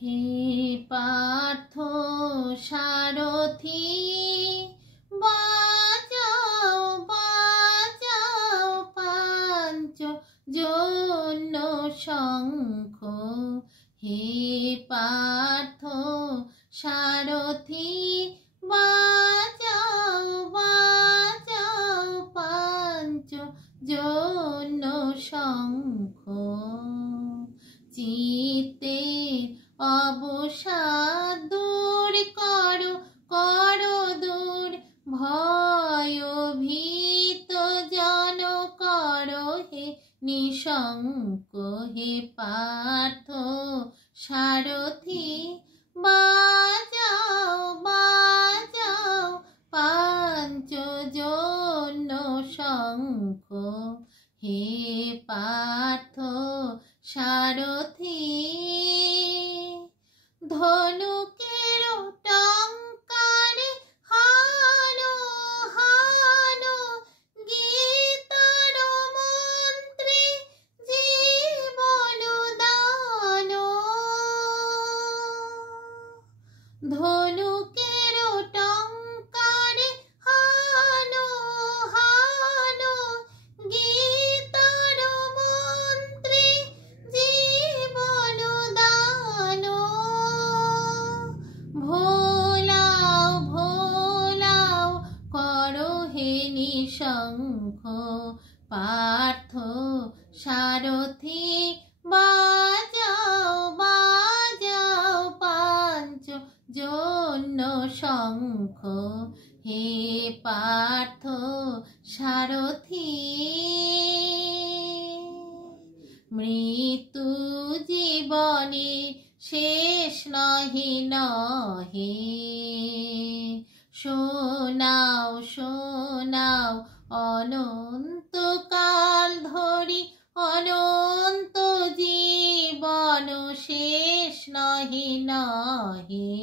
হে পার্থ সারথি বাজাও বাজাও পাঞ্চ জন্য শঙ্খ। হে পার্থ সারথি বাজাও বাজাও পাঞ্চ জন্য শঙ্খ। চিত্তে অবসাদ দূর করো করো দূর ভয় ভীত জন করো হে নিঃশঙ্ক। হে পার্থ সারথি বাজাও বাজাও পাঞ্চজন্য শঙ্খ। হে পার্থ সারথি ধনুকের টঙ্কারে হানো হানো গীতার মন্ত্রে জীবন দান। ধনুকের টঙ্কারে হানো হানো গীতার মন্ত্রে জীবন দান। ভোলাও ভোলাও করো হে নিঃশঙ্খ। পার্থ সারথি বাজাও বাজাও পাঞ্চ জন্য শঙ্খ। হে পার্থ সারথি মৃত্যু জীবনে শেষ নহে নহে। শোনাও শোনাও অনন্তকাল ধরি অনন্ত জীবন শেষ নহে নহে।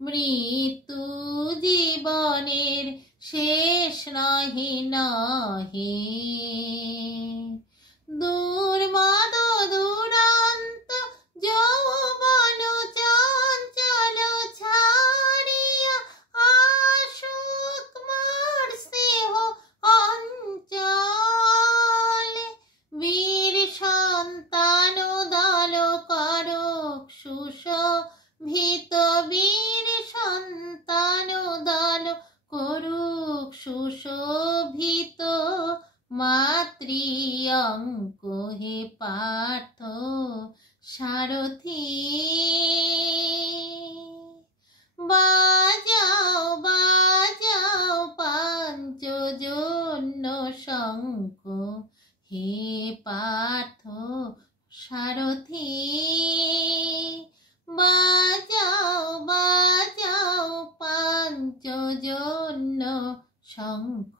মৃত্যু জীবনের শেষ নহে নহে। দুর্মদ দুরন্ত যৌবন চঞ্চল ছাড়িয়া আসুক মোর স্নেহ অঞ্চলে। বীর সন্তান দল করুক সুশোভিত বীর সন্তান দল করুক সুশোভিত মাতৃ অঙ্ক। হে পার্থ সারথি বাজাও বাজাও পাঞ্চজন্য শঙ্খ। হে পার্থ সারথি বাজাও বাজাও পাঞ্চজন্য শঙ্খ।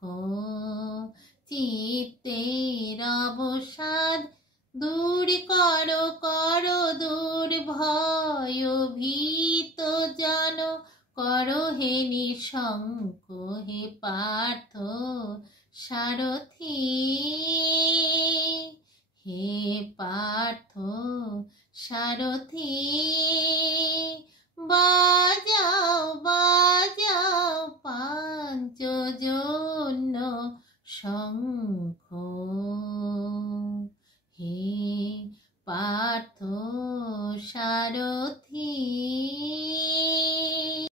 চিত্তের অবসাদ দূর করো করো দূর ভয় ভীত জন করো হে নিঃশঙ্ক। হে পার্থ সারথি হে পার্থ সারথি বাজাও বাজাও পাঞ্চজন্য শঙ্খ।